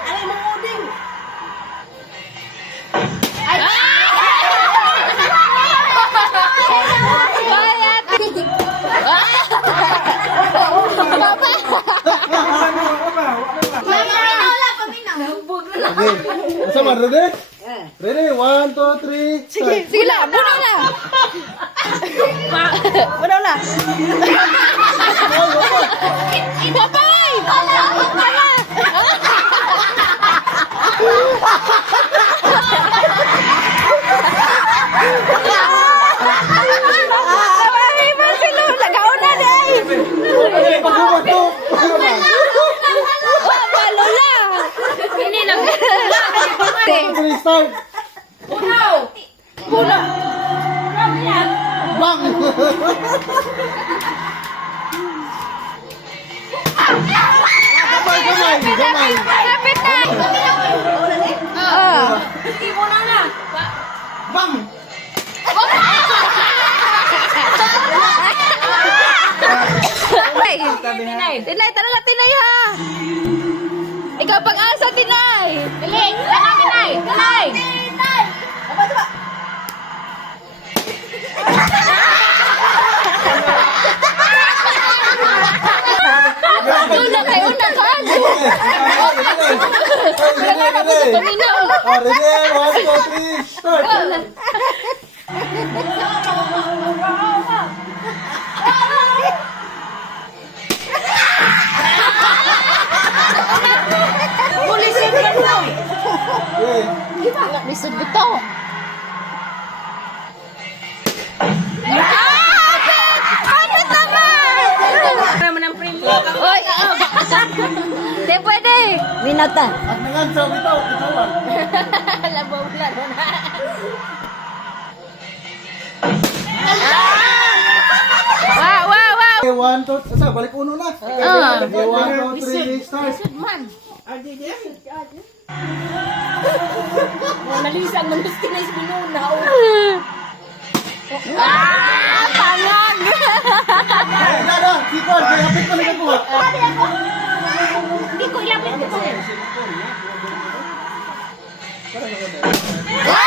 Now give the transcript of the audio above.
Alay mo uding. Sama, ready? Ready? 1, 2, 3. Sige lang, puno na. Puno na. Papay! Start! Punaw. Punaw. Punaw yan. Bang! Gamay! Kapit na! Oo. Hindi mo na. Bang! Tinay, tara lang, Tinay ha! Ikaw pag-asa, Tinay! Galing. Tara, Tinay. Tinay. Una kayo, una ka! Paminaw! Ready? 1, 2, 3. Start! Pulis yung gano'n. Lisod ito! Para mo ng premyo. Oy! Di pwede! Minata! At nangansaw ito, itawan. Labaw laro na! Wow, wow, wow! Okay, 1, 2, asa, balik uno na. Okay, 1, 2, 3, start. Man! Nalisang manus kinay sa binunaw. Ah! Pangag! Ay, dada, sikon, kaya kapit ko na ito. Hindi ko ilapit ko. Ah!